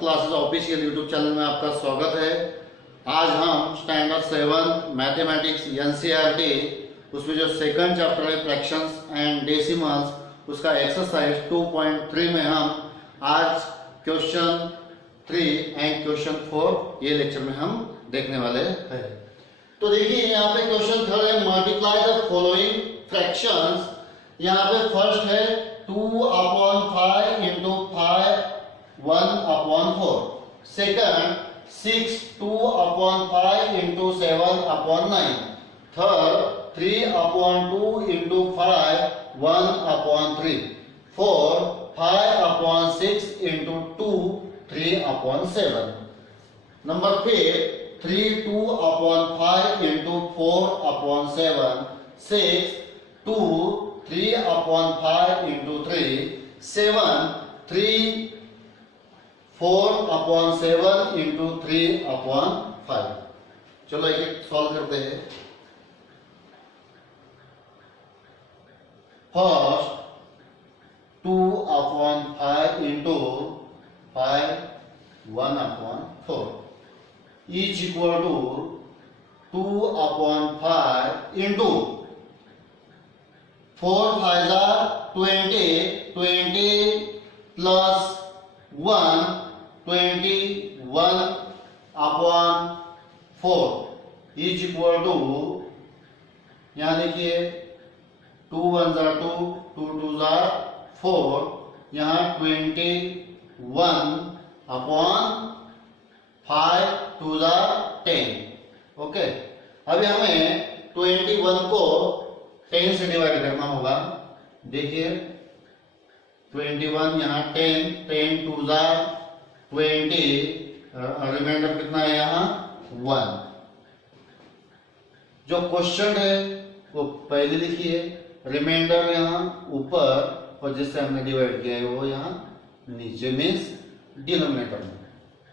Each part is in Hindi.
क्लासेस ऑफिशियल यूट्यूब चैनल में आपका स्वागत है। आज हम स्टैंडर्ड 7 मैथमेटिक्स एनसीईआरटी उसमें जो सेकंड चैप्टर है फ्रैक्शंस एंड डेसिमल्स, उसका एक्सरसाइज 2.3 में हम आज क्वेश्चन 3 एंड क्वेश्चन 4 ये लेक्चर में हम देखने वाले हैं। तो देखिए यहाँ पे क्वेश्चन 3 है, मल्टीप्लाई द फॉलोइंग फ्रैक्शंस। यहाँ पे फर्स्ट है 2/5 into 5 1/4। Second 6 2/5 into 7/9। Third 3/2 into 5 1/3। Fourth 5/6 into 2 3/7। Number 5 3 2/5 into 4/7। 6 2 3/5 into 3। 7 3 4/7 into 3/5। चलो एक एक सॉल्व करते हैं। First 2/5 into 5 1/4 is equal to 2/5 into 4 5 20 20 plus 1 21/4 is equal to, यहाँ देखिए 2 1 2 2 2 4, यहाँ 21/5 2 10। ओके, अभी हमें 21 को 10 से डिवाइड करना होगा। देखिए 21 यहाँ 10 10 2 20, रिमाइंडर कितना है यहाँ 1। जो क्वेश्चन है वो पहले लिखिए, रिमाइंडर यहाँ ऊपर और जिससे हमने डिवाइड किया है वो यहाँ नीचे, मीन्स डिनोमिनेटर में।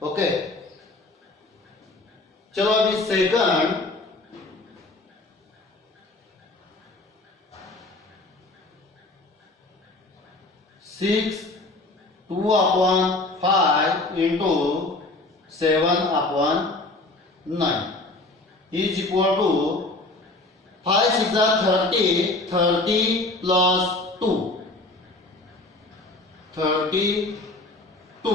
ओके, चलो अभी second 6 2/5 into 7/9 is equal to 5 6 30 30 plus 2 32।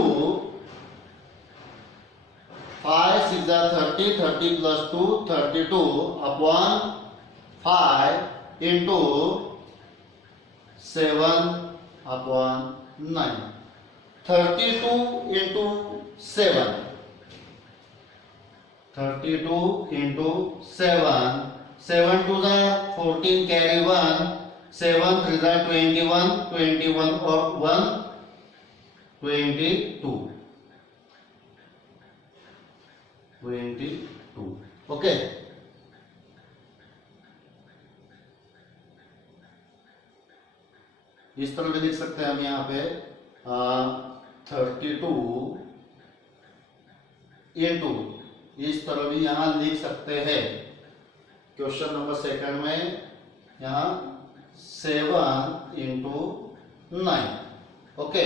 5 6 30 30 plus 2 32/5 into 7/9। 32 into 7 32 into 7 7 2 14 carry 1 7 3 21 21 और 1 22 22। ओके, इस तरह भी लिख सकते हैं हम यहाँ पे 32 into, इस तरह भी यहाँ लिख सकते हैं। क्वेश्चन नंबर सेकंड में यहाँ 7 into 9। ओके,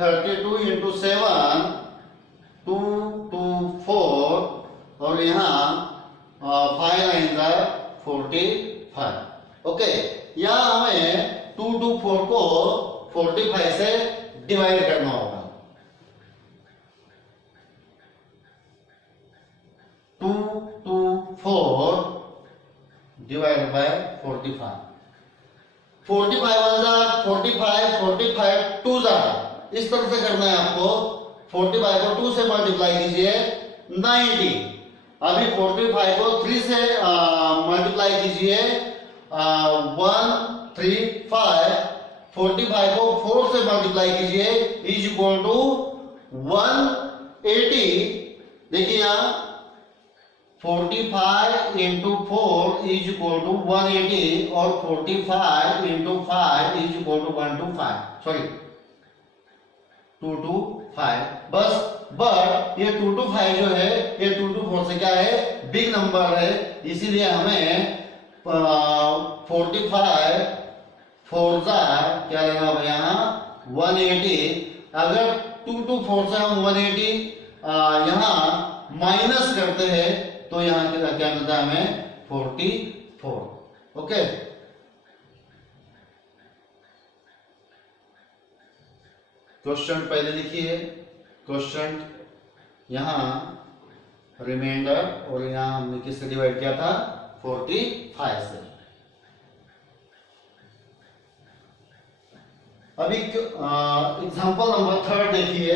32 into 7 2 2 4 और यहाँ 5 9 45। ओके, यहाँ हमें 2 2 4 को 45 से डिवाइड करना होगा। 2 2 4 डिवाइड बाय 45। 45 45 45 2 इस तरह से करना है आपको। 45 को 2 से मल्टीप्लाई कीजिए 90। अभी 45 को 3 से मल्टीप्लाई कीजिए 135। 45 को 4 से मल्टीप्लाई कीजिए इज इक्वल टू 180। देखिए यहाँ 45 into 4 इज इक्वल टू 180 और 45 into 5 is equal to 125, sorry 225। बस बट ये 225 जो है ये 224 से क्या है, बिग नंबर है, इसीलिए हमें 45 4 क्या लेना होगा यहाँ 180। अगर 2 to 4 से हम 180 यहाँ माइनस करते हैं तो यहाँ क्या मिलता है हमें 44। ओके, क्वेश्चन पहले लिखिए। क्वेश्चन यहाँ रिमाइंडर और यहाँ हमने किससे डिवाइड किया था 45 से। अभी एग्जांपल नंबर 3 देखिए।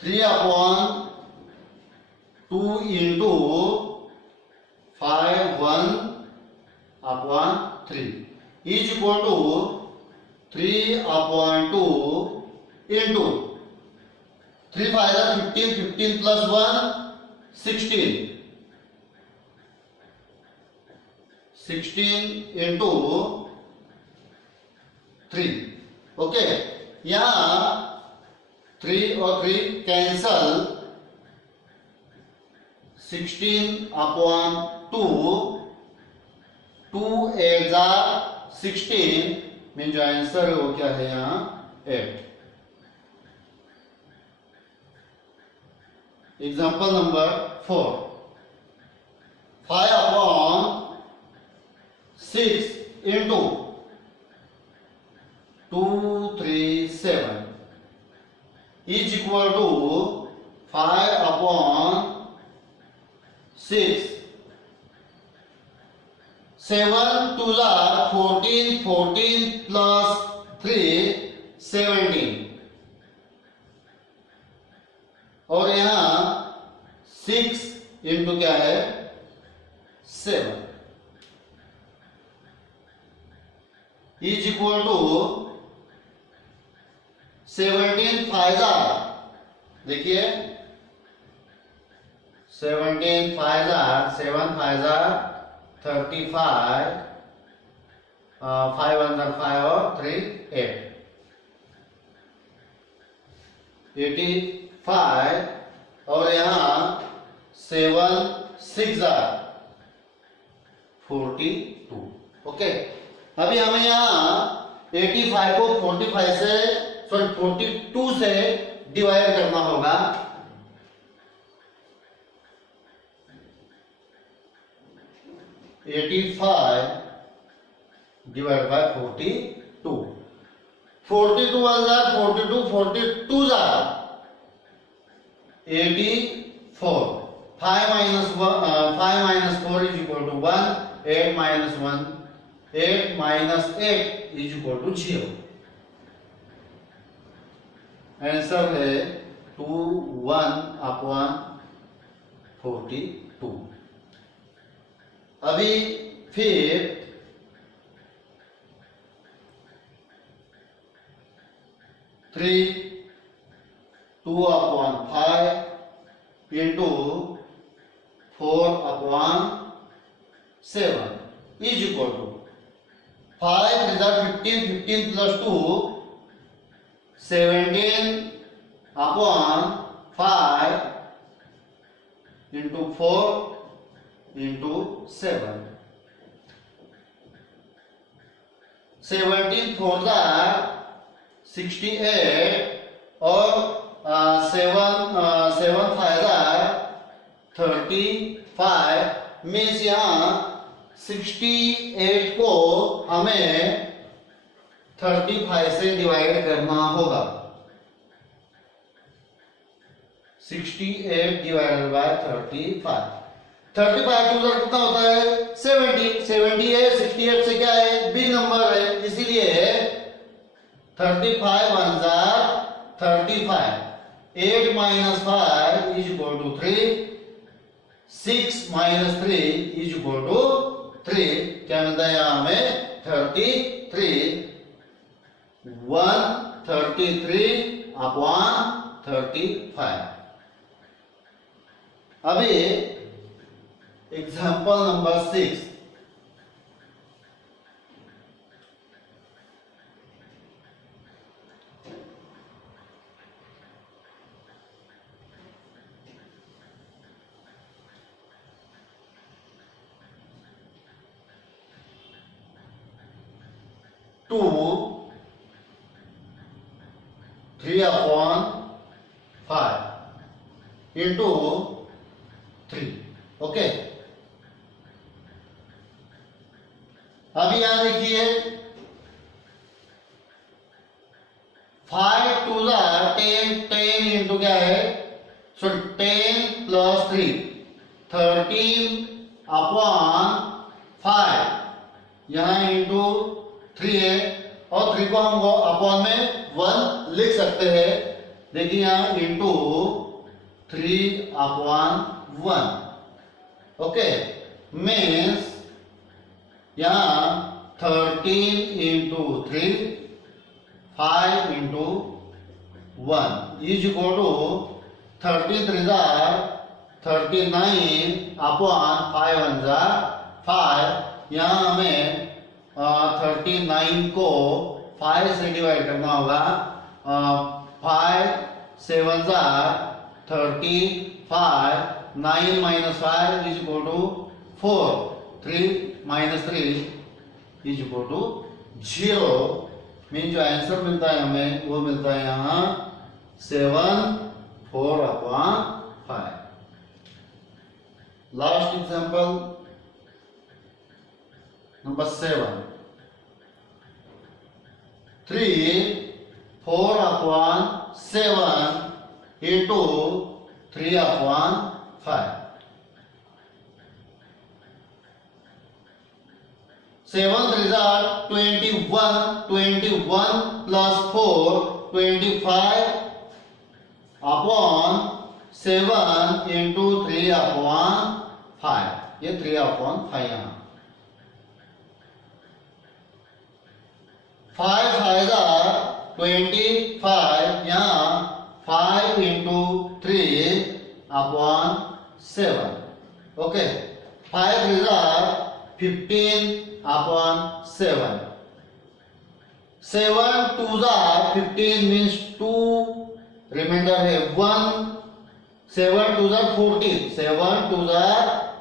Three upon 2 into 5 1 upon 3 is equal to 3 upon 2 into 3 5 15 15 plus 1 16 16 into 3। Okay, यहाँ 3 और 3 कैंसल, 16 अपॉन 2 2 8 जा 16 में जो आंसर है वो क्या है यहाँ 8। Example number 4 5 upon 6 into 2 3 7 is equal to 5 upon 6 7 2 जा 14 14 प्लस 3 17 और यहाँ 6 इंटू क्या है 7 इज इक्वल टू 17 5 जा, देखिए 17 5 जा 7 5 जा 35 5 1 जा 5 और 3 8 85 और यहाँ 7 6 जा 42। ओके, अभी हमें यहाँ 85 को 45 से 42 से डिवाइड करना होगा। डिवाइड बाय 42 42 42 42 जा 84 5 minus 4 is equal to 1 8 minus 1 8 minus 8 is equal to 0। Answer है 21 अपॉन 42। अभी फिर three 2 upon 5 into 4 upon 7 is equal to 5 15 15 plus 2 17 upon 5 into 4 into 7 17 4 जा 68 और 7 5 जा 35 मीन्स यहाँ 68 को हमें 35 से डिवाइड करना होगा। 68 डिवाइडेड बाय 35 35 टू कितना होता है 70 70 है 68 से क्या है बिग नंबर है, इसीलिए 35 1 जा 35 8 minus 5 is equal to 3 6 minus 3 is equal to 3। क्या मिलता है यहाँ हमें 33 133 अपॉन 35। अभी एग्जांपल नंबर 6 5 2 3/5 into 3. ओके, अभी यहां देखिए 5 2 10, 10 इंटू क्या है, सो 10 प्लस 3 13/5, यहां इंटू 3 है और 3 को हम अपॉन में 1 लिख सकते हैं। देखिए यहां इंटू 3/1, ओके, मीन्स यहां 13 into 3 5 into 1 is equal to 33 39 upon 5 1 5। यहां हमें 39 को 5 से डिवाइड करना होगा। 5 7 35, 9 minus 5 is equal to 4, 3 minus 3 is equal to 0। Mean जो आंसर मिलता है हमें वो मिलता है यहाँ 7/4/5। Last example number 7, 3/4/7 into 3/5। 7 3 21, 21 plus 4 25 upon 7 into 3/5, ये 3/5 यहाँ। 5 5 25, यहाँ 5 into 3/7, ओके। 5 3 15/7, 7 2 15 means 2, रिमाइंडर है 1, 7 2 14, 7 2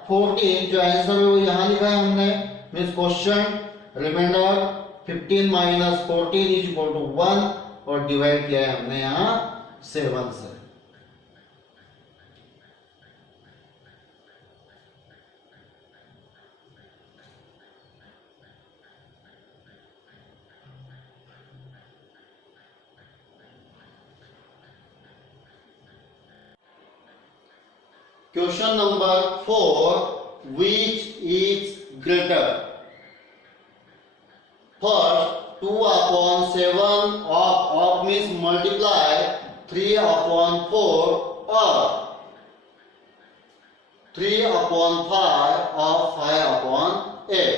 14, जो आंसर है वो यहाँ लिखा है हमने, means question reminder 15 minus 14 is equal to 1 और डिवाइड किया है हमने यहाँ 7 से। Question number 4, which is greater? First 2/7 of means multiply 3/4 or 3/5 of 5/8।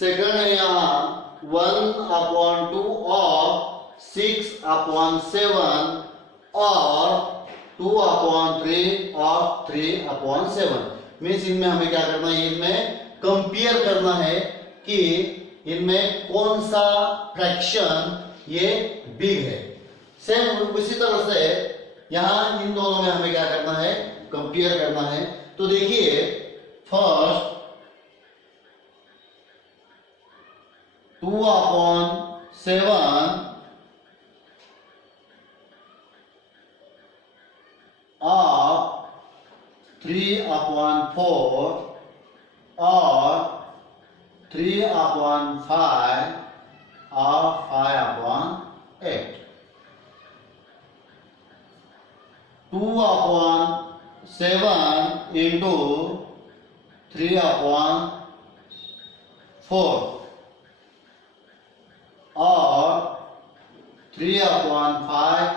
Second है यहाँ 1/2 of 6/7 और 2/3 of 3/7। मीन्स इनमें हमें क्या करना है, इनमें कंपेयर करना है कि इनमें कौन सा फ्रैक्शन ये बिग है। सेम उसी तरह से यहां इन दोनों में हमें क्या करना है, कंपेयर करना है। तो देखिए फर्स्ट 2/7 और 3/4 और 3/5 और 5/8। 2/7 into 3/4 और 3/5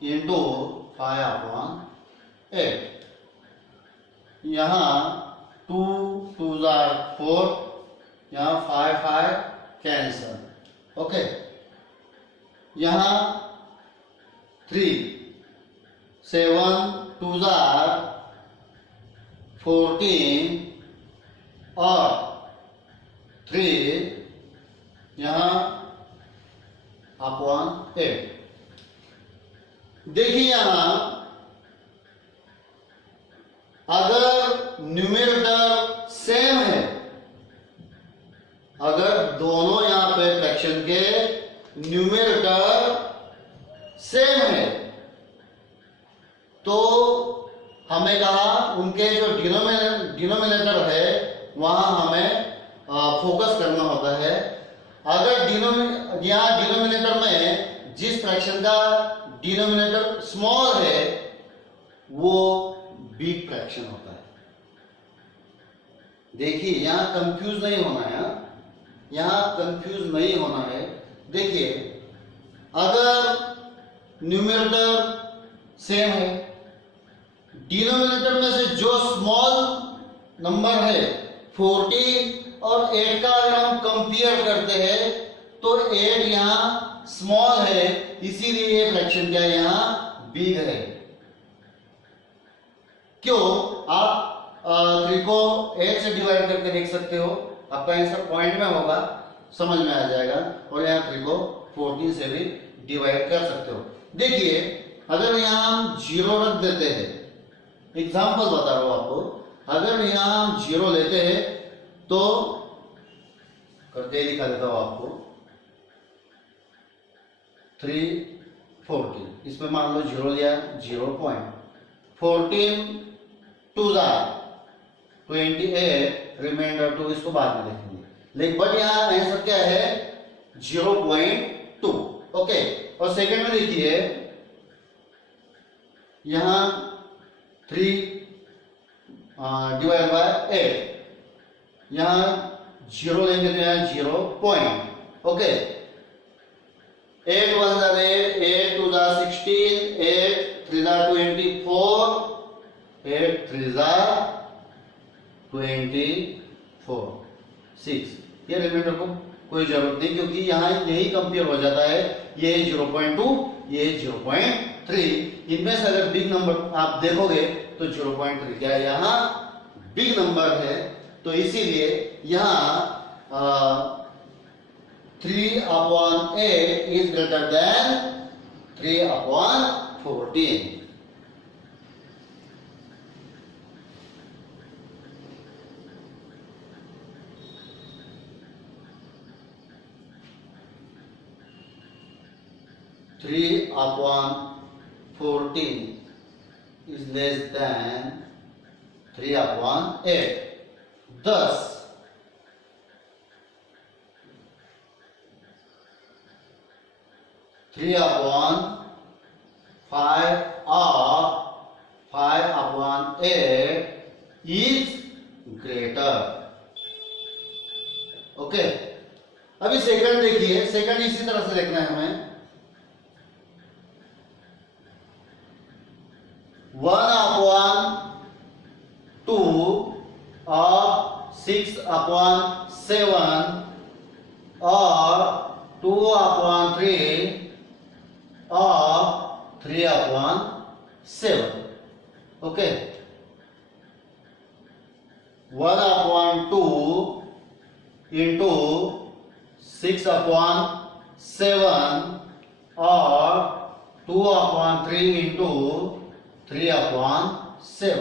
into 5/8। यहाँ 2 2 4, यहाँ 5 5 कैंसल, ओके। यहाँ 3 7 2 14 और 3 यहाँ /8। देखिए यहाँ अगर न्यूमरेटर सेम है, अगर दोनों यहाँ पे फ्रैक्शन तो हमें कहा उनके जो डिनोमिनेटर है वहां हमें फोकस करना होता है। अगर यहाँ डिनोमिनेटर में जिस फ्रैक्शन का डिनोमिनेटर स्मॉल है वो बिग फ्रैक्शन होता है। देखिए यहां कंफ्यूज नहीं होना है, यहां कंफ्यूज नहीं होना है। देखिए अगर न्यूमरेटर सेम है, डिनोमिनेटर में से जो स्मॉल नंबर है 14 और 8 का अगर हम कंपेयर करते हैं तो 8 यहां स्मॉल है, इसीलिए ये फ्रैक्शन क्या यहां बिग है। क्यों? आप 3 को 8 से डिवाइड करके देख सकते हो, आपका आंसर पॉइंट में होगा, समझ में आ जाएगा। और यहाँ 3 को 14 से भी डिवाइड कर सकते हो। देखिए अगर यहाँ हम 0 रख देते हैं, एग्जाम्पल बता रहा हूं आपको, अगर यहाँ हम 0 लेते हैं तो करके दिखा देता हूं आपको, 314, इसमें मान लो 0 लिया, 0.14 2 28, रिमाइंडर 2 इसको बाद में देखेंगे। लेकिन बट यहाँ आंसर क्या है 0.2। ओके, और सेकंड में देखिए यहां 3 डिवाइड बाय 8, यहां 0 लेंगे तो यहां 0 पॉइंट। ओके, 8 1 जा 8, 8 2 जा 16, 8 3 जा 24, 8 3 जा 24, 6। ये रिमाइंडर को कोई जरूरत नहीं क्योंकि यहाँ यही कंपेयर हो जाता है, ये 0.2, ये 0.3। इनमें से अगर बिग नंबर आप देखोगे तो 0.3 क्या यहाँ बिग नंबर है, तो इसीलिए यहाँ 3/8 is greater than 3/14। Three upon 14 is less than 3/8. Thus, three upon 5 or 5/8 is greater. Okay, अभी सेकंड देखिए, सेकंड इसी तरह से देखना है हमें। 1/2 और 6/7 और 2/3 और 3/7। ओके, 1/2 इंटू 6/7 और 2/3 इंटू 3/7।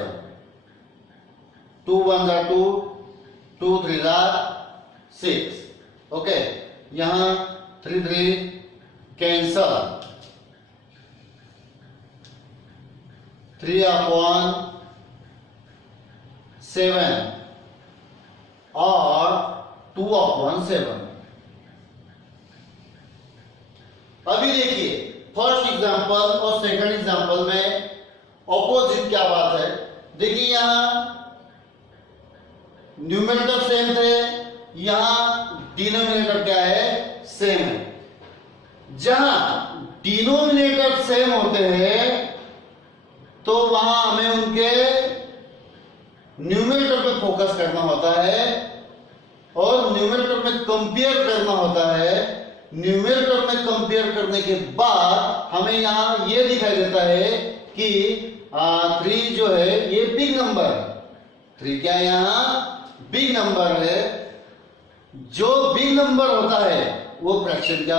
2 1 जा 2, 2 3 जा 6। ओके, यहां 3 3 कैंसल, 3/7 और 2/7। अभी देखिए फर्स्ट एग्जांपल और सेकंड एग्जांपल में ऑपोजिट क्या बात है। देखिए यहां न्यूमरेटर सेम थे, यहां डिनोमिनेटर क्या है सेम है। जहां डिनोमिनेटर सेम होते हैं तो वहां हमें उनके न्यूमरेटर पे फोकस करना होता है और न्यूमरेटर में कंपेयर करना होता है। न्यूमरेटर में कंपेयर करने के बाद हमें यहां ये दिखाई देता है कि 3 जो है ये बिग नंबर है। 3 क्या यहां बिग नंबर है। जो बिग नंबर होता है वो फ्रैक्शन क्या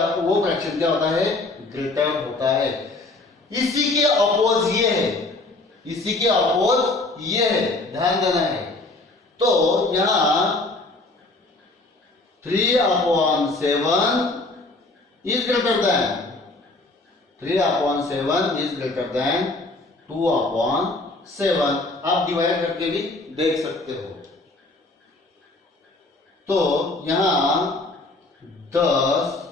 होता है ग्रेटर होता है। इसी के अपोज ये है, इसी के अपोज ये है, ध्यान देना है। तो यहां 3/7 is greater than 3/7 is greater than 2/7 आप डिवाइड करके भी देख सकते हो। तो यहां 10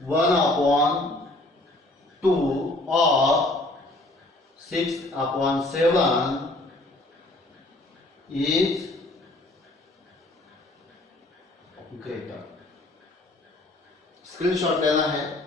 1/2 और 6/7 is greater। स्क्रीनशॉट लेना है।